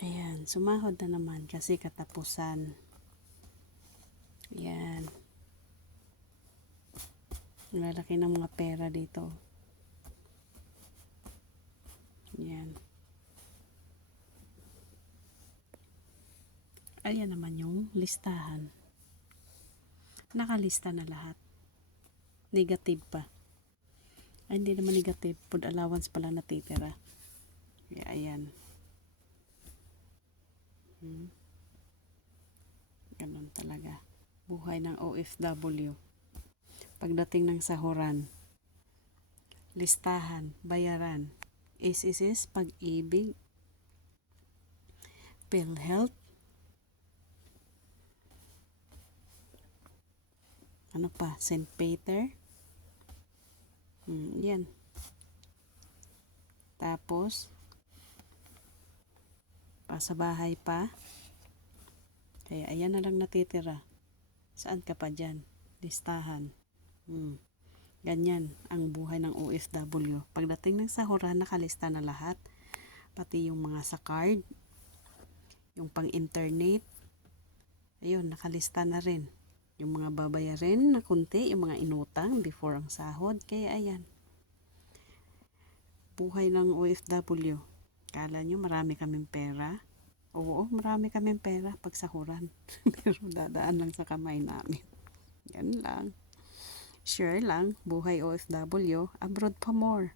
Ayan, sumahod na naman kasi katapusan. Ayan. Lalaki ng mga pera dito. Ayan. Ayan naman yung listahan. Nakalista na lahat. Negative pa. Ay, hindi naman negative. Food allowance pala natitira. Ayan. Ganun talaga. Buhay ng OFW. Pagdating ng sahuran, listahan, bayaran, SSS, Pag-ibig, PhilHealth, ano pa, St. Peter. Yan. Tapos, sa bahay pa. Kaya ayan na lang natitira. Saan ka pa dyan? Listahan. Ganyan ang buhay ng OFW. Pagdating ng sahuran, nakalista na lahat. Pati yung mga sa card, yung pang-internet, ayun, nakalista na rin. Yung mga babayarin na kunti, yung mga inutang before ang sahod. Kaya ayan, buhay ng OFW. Kala nyo marami kaming pera? Oo, marami kaming pera pag sahuran. Pero dadaan lang sa kamay namin. Yan lang. Share lang, buhay OFW, abroad pa more.